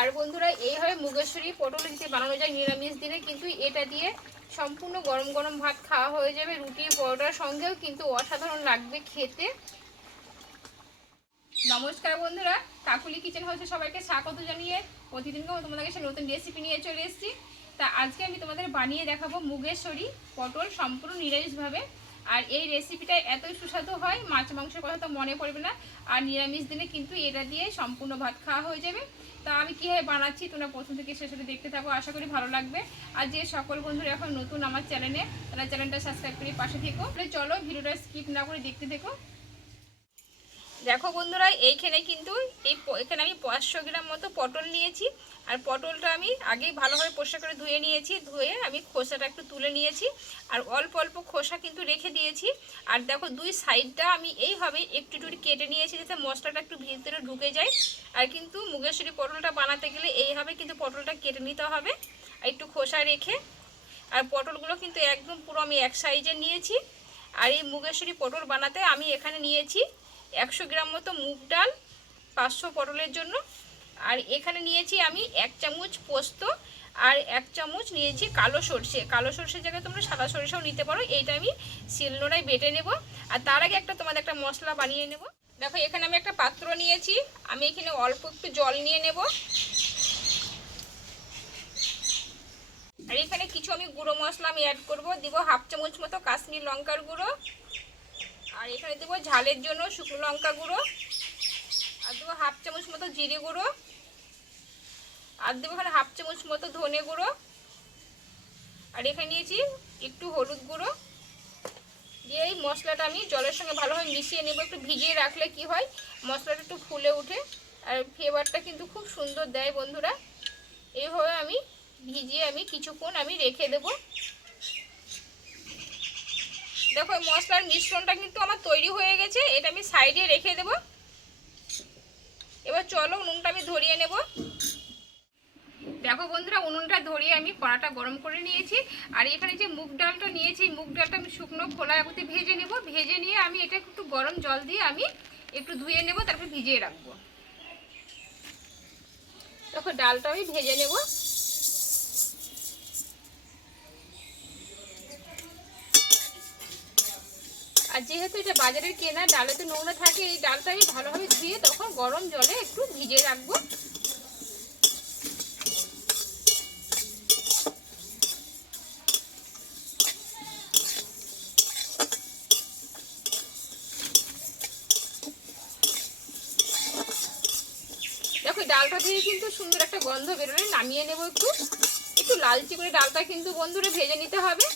আর বন্ধুরা, এইভাবে মুগেশ্বরী পটল দিতে বানানো যায় নিরামিষ দিনে, কিন্তু এটা দিয়ে সম্পূর্ণ গরম গরম ভাত খাওয়া হয়ে যাবে, রুটি পরোটার সঙ্গেও কিন্তু অসাধারণ লাগবে খেতে। নমস্কার বন্ধুরা, কাকুলি কিচেন হাউসে সবাইকে স্বাগত জানিয়ে প্রতিদিনকে তোমাদের কাছে নতুন রেসিপি নিয়ে চলে এসেছি। তা আজকে আমি তোমাদের বানিয়ে দেখাবো মুগেশ্বরী পটল সম্পূর্ণ নিরামিষভাবে। আর এই রেসিপিটা এতই সুস্বাদু হয়, মাছ মাংসের কথা তো মনে পড়বে না। আর নিরামিষ দিনে কিন্তু এটা দিয়ে সম্পূর্ণ ভাত খাওয়া হয়ে যাবে। তা আমি কীভাবে বানাচ্ছি, তোমরা প্রথম থেকে শেষ দেখতে থাকো, আশা করি ভালো লাগবে। আর যে সকল বন্ধুরা এখন নতুন আমার চ্যানেলে তারা চ্যানেলটা সাবস্ক্রাইব করে পাশে থেকো। চলো ভিডিওটা স্কিপ না করে দেখতে থেকো। দেখো বন্ধুরা, এইখানে কিন্তু এই এখানে আমি পাঁচশো গ্রাম মতো পটল নিয়েছি। আর পটলটা আমি আগেই ভালোভাবে পরিষ্কার করে ধুয়ে নিয়েছি, ধুয়ে আমি খোসাটা একটু তুলে নিয়েছি। আর অল্প অল্প খোসা কিন্তু রেখে দিয়েছি। আর দেখো দুই সাইডটা আমি এইভাবে একটু একটু কেটে নিয়েছি যাতে মশলাটা একটু ভিতরে ঢুকে যায়। আর কিন্তু মুগেশ্বরী পটলটা বানাতে গেলে এইভাবে কিন্তু পটলটা কেটে নিতে হবে, আর একটু খোসা রেখে। আর পটলগুলো কিন্তু একদম পুরো আমি এক সাইজে নিয়েছি। আর এই মুগেশ্বরী পটল বানাতে আমি এখানে নিয়েছি একশো গ্রাম মতো মুগ ডাল, পাঁচশো পটলের জন্য। আর এখানে নিয়েছি আমি এক চামচ পোস্ত আর এক চামচ নিয়েছি কালো সর্ষে। কালো সর্ষের জায়গায় তোমরা সাদা সর্ষেও নিতে পারো, এইটা আমি শিলনোড়ায় বেটে নেব। আর তার আগে একটা তোমাদের একটা মশলা বানিয়ে নেব। দেখো, এখানে আমি একটা পাত্র নিয়েছি, আমি এখানে অল্প একটু জল নিয়ে নেব। আর এখানে কিছু আমি গুঁড়ো মশলা আমি অ্যাড করব। দিব হাফ চামচ মতো কাশ্মীর লঙ্কার গুঁড়ো। আর এখানে দেবো ঝালের জন্য শুকনো লঙ্কা গুঁড়ো। আর দেবো হাফ চামচ মতো জিরে গুঁড়ো। আর দেবো এখানে হাফ চামচ মতো ধনে গুঁড়ো। আর এখানে নিয়েছি একটু হলুদ গুঁড়ো। দিয়ে এই মশলাটা আমি জলের সঙ্গে ভালোভাবে মিশিয়ে নেব। একটু ভিজিয়ে রাখলে কি হয়, মশলাটা একটু ফুলে ওঠে। আর ফ্লেভারটা কিন্তু খুব সুন্দর দেয় বন্ধুরা। এইভাবে আমি ভিজিয়ে আমি কিছুক্ষণ আমি রেখে দেবো। দেখো মশলার মিশ্রণটা কিন্তু আমার তৈরি হয়ে গেছে, এটা আমি সাইডে রেখে দেব। এবার চলো উনুনটা আমি ধরিয়ে নেব। দেখো বন্ধুরা, উনুনটা ধরিয়ে আমি কড়াটা গরম করে নিয়েছি। আর এখানে যে মুগ ডালটা নিয়েছি, মুগ ডালটা আমি শুকনো খোলা আগুতে ভেজে নেব। ভেজে নিয়ে আমি এটা একটু গরম জল দিয়ে আমি একটু ধুয়ে নেব, তারপর ভিজিয়ে রাখব। দেখো ডালটা আমি ভেজে নেব। আর যেহেতু এটা বাজারের কেনা, ডালে তো নোংরা থাকে, এই ডালটা আমি ভালোভাবে ধুয়ে তখন গরম জলে একটু ভিজিয়ে রাখব। দেখো, ডালটা দিয়ে কিন্তু সুন্দর একটা গন্ধ বেরোলে নামিয়ে নেব একটু। একটু লালচে করে ডালটা কিন্তু বন্ধুরা ভেজে নিতে হবে।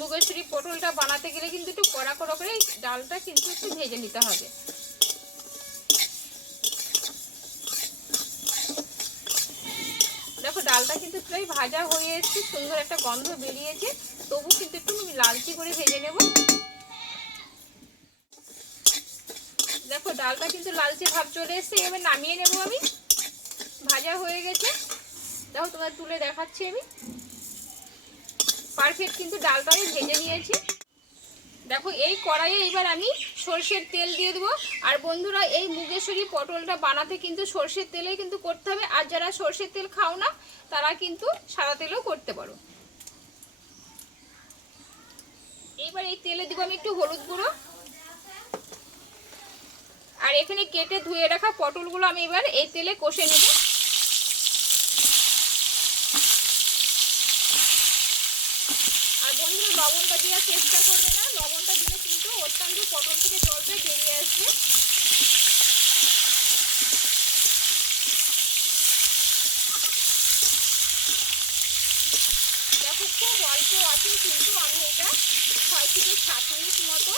মুগেশ্বরী পটলটা বানাতে গেলে কিন্তু একটু কড়া কড়া করে ডালটা কিন্তু একটু ভেজে নিতে হবে। দেখো, ডালটা কিন্তু প্রায় ভাজা হয়ে এসেছে, সুন্দর একটা গন্ধ বেরিয়েছে, তবু কিন্তু একটু লালচি করে ভেজে নেব। দেখো, ডালটা কিন্তু লালচে ভাব চলে এসছে, এবার নামিয়ে নেব আমি। ভাজা হয়ে গেছে। দেখো তোমার তুলে দেখাচ্ছি আমি। পারফেক্ট কিন্তু ডালটা আমি ভেজে নিয়েছি। দেখো, এই কড়াইয়ে এবার আমি সর্ষের তেল দিয়ে দেবো। আর বন্ধুরা, এই মুগেশ্বরী পটলটা বানাতে কিন্তু সর্ষের তেলেই কিন্তু করতে হবে। আর যারা সর্ষের তেল খাও না, তারা কিন্তু সাদা তেলেও করতে পারো। এইবার এই তেলে দিব আমি একটু হলুদ গুঁড়ো। আর এখানে কেটে ধুয়ে রাখা পটলগুলো আমি এবার এই তেলে কষে নেব আর বন্ধুরা লবণটা দেওয়ার চেষ্টা করবে না। লবণটা দিলে কিন্তু অত্যন্ত পটল থেকে জলটা বেরিয়ে আসবে। দেখো, খুব অল্প আছে, কিন্তু আমি এটা ছয় থেকে সাত মিনিট মতো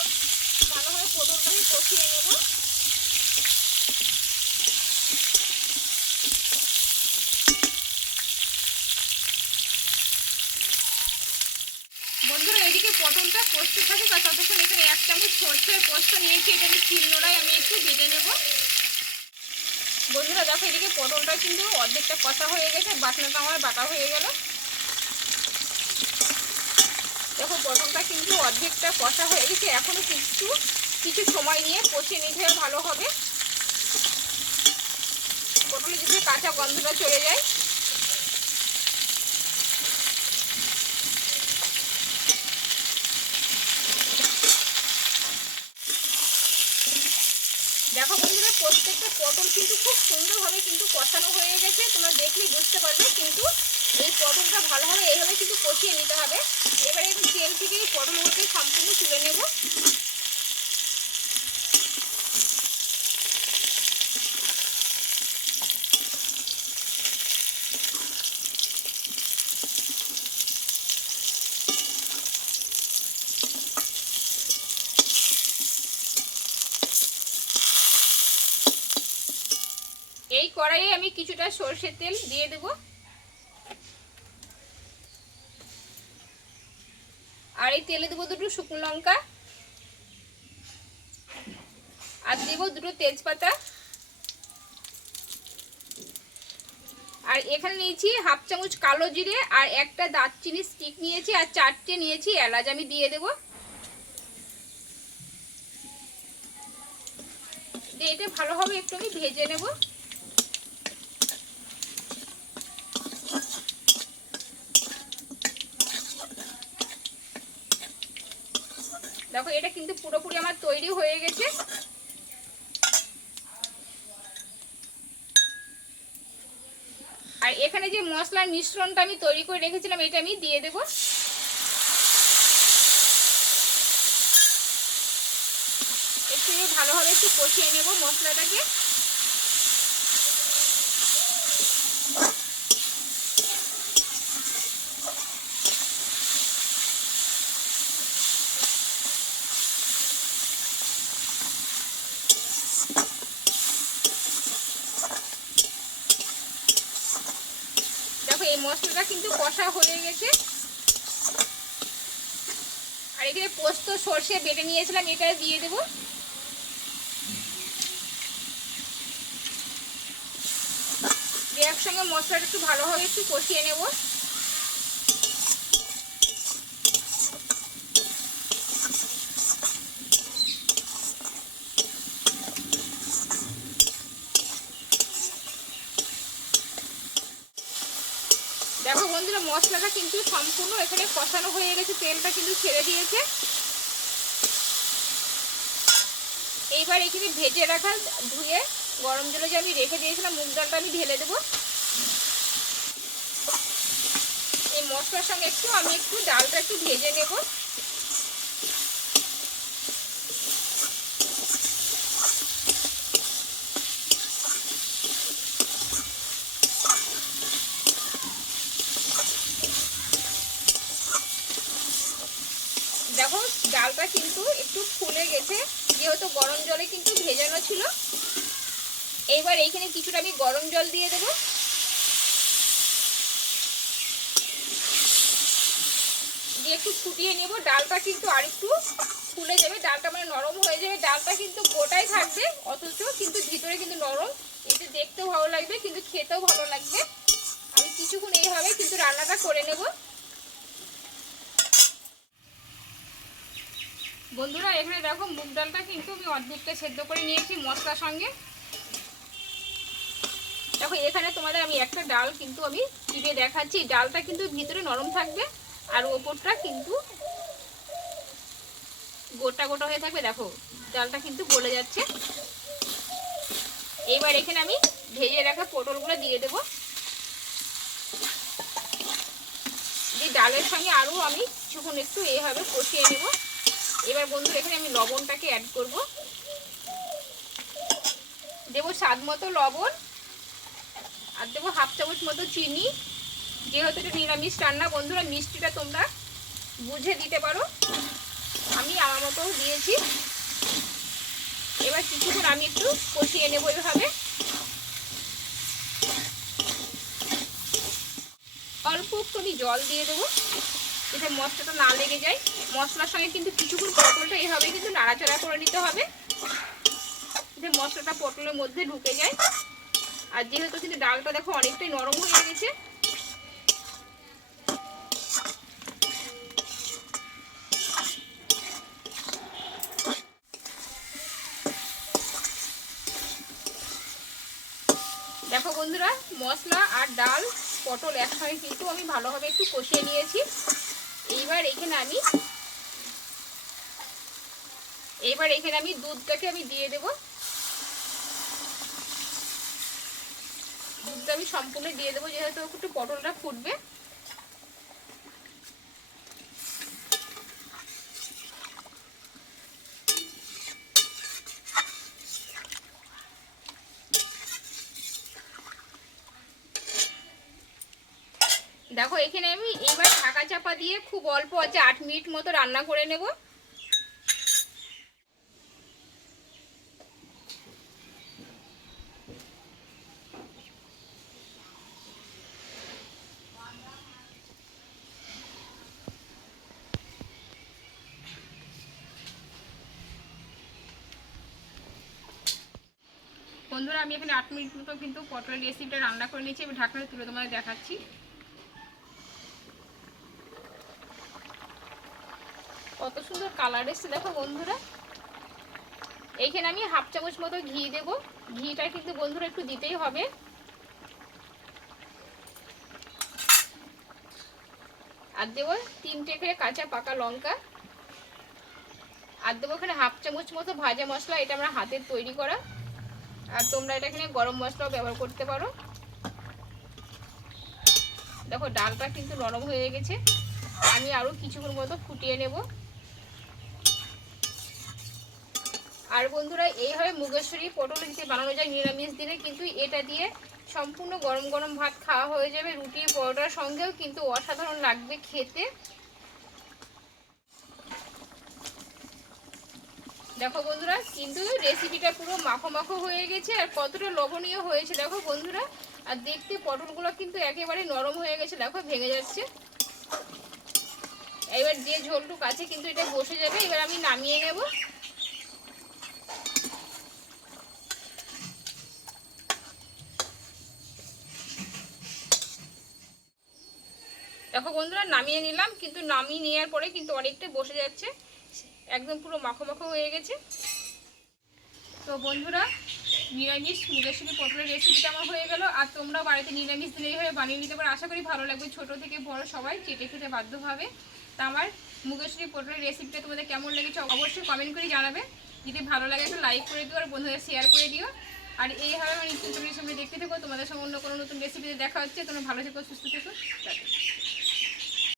ভালোভাবে পটলটাকে কষিয়ে নেব বন্ধুরা এদিকে পটলটা পোস্ত ততক্ষণ এখানে এক চামচ সর্ষের পোস্ত নিয়েছি, এটা আমি শিলনোড়ায় আমি একটু বেটে নেব। বন্ধুরা, দেখো এদিকে পটলটা কিন্তু অর্ধেকটা কষা হয়ে গেছে বাটনাটা আমার বাটা হয়ে গেল। দেখো, পটলটা কিন্তু অর্ধেকটা কষা হয়ে গেছে এখনও কিছু কিছু সময় নিয়ে কষে নিতে ভালো হবে। পটলে যদি কাঁচা গন্ধটা চলে যায় দেখো বন্ধুরা, প্রত্যেকটা পটল কিন্তু খুব সুন্দরভাবে কিন্তু কষানো হয়ে গেছে। তোমরা দেখলেই বুঝতে পারবে কিন্তু এই পটলটা ভালোভাবে এইভাবে কিন্তু কষিয়ে নিতে হবে। এবারে তেল থেকে এই পটলগুলোকে সম্পূর্ণ তুলে নেব এই কড়াইয়ে আমি কিছুটা সর্ষের তেল দিয়ে দেব। আর এই তেলে দেবো দুটো শুকনো লঙ্কা। আর দেবো দুটো তেজপাতা। আর এখানে নিয়েছি হাফ চামচ কালো জিরে আর একটা দারচিনি স্টিক নিয়েছি আর চারটে নিয়েছি এলাচ আমি দিয়ে দেব। এটা ভালোভাবে একটু আমি ভেজে নেব দেখো এটা কিন্তু পুরোপুরি আমার তৈরি হয়ে গেছে। আর এখানে যে মশলার মিশ্রণটা আমি তৈরি করে রেখেছিলাম, এটা আমি দিয়ে দেব। একটু ভালোভাবে একটু কষিয়ে নেব মশলাটাকে। মশলাটা কিন্তু কষা হয়ে গেছে। আর এখানে পোস্ত সর্ষে বেটে নিয়েছিলাম, এটা দিয়ে দেব। একসঙ্গে মশলাটা একটু ভালোভাবে একটু কষিয়ে নেব দেখো বন্ধুরা মশলাটা কিন্তু সম্পূর্ণ এখানে কষানো হয়ে গেছে, তেলটা কিন্তু ছেড়ে দিয়েছে। এইবার এখানে ভেজে রাখা ধুয়ে গরম জলে যে আমি রেখে দিয়েছিলাম, মুগ ডালটা আমি ঢেলে দেবো। এই মশলার সঙ্গে একটু, আমি একটু ডালটা একটু ভেজে নেব দেখো ডালটা কিন্তু একটু ফুলে গেছে, যেহেতু গরম জলে কিন্তু ভেজানো ছিল। এইবার এইখানে কিছুটা আমি গরম জল দিয়ে দেব। দিয়ে একটু ফুটিয়ে নেব। ডালটা কিন্তু আরেকটু ফুলে যাবে। ডালটা মানে নরম হয়ে যাবে। ডালটা কিন্তু গোটাই থাকবে, অথচ কিন্তু ভিতরে কিন্তু নরম। এতে দেখতেও ভালো লাগবে, কিন্তু খেতেও ভালো লাগবে। আমি কিছুক্ষণ এইভাবে কিন্তু রান্নাটা করে নেব। বন্ধুরা, এখানে দেখো মুগ ডালটা কিন্তু আমি অর্ধেকটা সেদ্ধ করে নিয়েছি মশলার সঙ্গে। দেখো, এখানে তোমাদের আমি একটা ডাল কিন্তু আমি চিপে দেখাচ্ছি। ডালটা কিন্তু ভিতরে নরম থাকবে আর ওপরটা কিন্তু গোটা গোটা হয়ে থাকবে। দেখো, ডালটা কিন্তু গলে যাচ্ছে। এবার এখানে আমি ভেজে রাখা পটলগুলো দিয়ে দেব। দিয়ে ডালের সঙ্গে আরও আমি কিছুক্ষণ একটু এইভাবে কষিয়ে নেব। এবার বন্ধু এখানে আমি লবণটাকে অ্যাড করব। দেব স্বাদ মতো লবণ আর দেবো হাফ চামচ মতো চিনি। যেহেতু এটা নিরামিষ রান্না, বন্ধুরা, মিষ্টিটা তোমরা বুঝে দিতে পারো। আমি আমার মতো দিয়েছি। এবার কিছুক্ষণ আমি একটু কষিয়ে নেব এভাবে। অল্প একটু জল দিয়ে দেবো। যাতে মশলাটা না লেগে যায়। মশলার সঙ্গে কিন্তু কিছুক্ষণ পটলটা এভাবে কিন্তু নাড়াচাড়া করে নিতে হবে। যাতে মশলাটা পটলের মধ্যে ঢুকে যায়। আর যেহেতু কিন্তু ডালটা দেখো অনেকটাই নরম হয়ে গেছে। দেখো বন্ধুরা, মশলা আর ডাল, পটল একসঙ্গে কিন্তু আমি ভালোভাবে একটু কষিয়ে নিয়েছি। এইবার এখানে আমি এইবার এখানে আমি দুধটাকে আমি দিয়ে দেব। দুধটা আমি সম্পূর্ণ দিয়ে দেবো, যেহেতু একটু পটলটা ফুটবে। দেখো, এখানে আমি এবার ঢাকা চাপা দিয়ে খুব অল্প আছে আট মিনিট মতো রান্না করে নেব। বন্ধুরা, আমি এখানে আট মিনিট মতো কিন্তু পটলের রেসিপিটা রান্না করে নিয়েছি। আমি ঢাকনা তুলে তোমাদের দেখাচ্ছি। সুন্দর কালার এসছে, দেখো বন্ধুরা। এইখানে আমি হাফ চামচ মতো ঘি দেব। ঘিটা কিন্তু বন্ধুরা একটু দিতেই হবে। আর দেবো তিনটে করে কাঁচা পাকা লঙ্কা। আর দেবো এখানে হাফ চামচ মতো ভাজা মশলা, এটা আমরা হাতের তৈরি করা। আর তোমরা এটা এখানে গরম মশলাও ব্যবহার করতে পারো। দেখো, ডালটা কিন্তু নরম হয়ে গেছে। আমি আরও কিছুক্ষণ মতো ফুটিয়ে নেব। আর বন্ধুরা এইভাবে মুগেশ্বরী পটল দিতে বানানো যায় নিরামিষ দিনে, কিন্তু এটা দিয়ে সম্পূর্ণ গরম গরম ভাত খাওয়া হয়ে যাবে। রুটি, পরোটার সঙ্গেও কিন্তু অসাধারণ লাগবে খেতে। দেখো বন্ধুরা, কিন্তু রেসিপিটা পুরো মাখো মাখো হয়ে গেছে আর কতটা লবণীয় হয়েছে, দেখো বন্ধুরা। আর দেখতে পটলগুলো কিন্তু একেবারে নরম হয়ে গেছে, দেখো, ভেঙে যাচ্ছে। এবার যে ঝোলটুক আছে কিন্তু এটা বসে যাবে, এবার আমি নামিয়ে নেব। দেখো বন্ধুরা, নামিয়ে নিলাম, কিন্তু নামিয়ে নেওয়ার পরে কিন্তু অনেকটা বসে যাচ্ছে। একদম পুরো মাখো মাখো হয়ে গেছে। তো বন্ধুরা, নিরামিষ মুগেশ্বরী পটলের রেসিপিটা আমার হয়ে গেল। আর তোমরা বাড়িতে নিরামিষ দিলেই হয়ে বানিয়ে নিতে পারো। আশা করি ভালো লাগবে। ছোট থেকে বড় সবাই চেটে খেতে বাধ্য হবে। তা আমার মুগেশ্বরী পটলের রেসিপিটা তোমাদের কেমন লেগেছে অবশ্যই কমেন্ট করে জানাবে। যদি ভালো লাগে একটা লাইক করে দিও আর বন্ধুদের শেয়ার করে দিও। আর এইভাবে আমার নিত্য তুমি দেখতে থেকো তোমাদের সঙ্গে অন্য কোনো নতুন রেসিপিতে দেখা হচ্ছে। তোমরা ভালো থেকো, সুস্থ থেকো।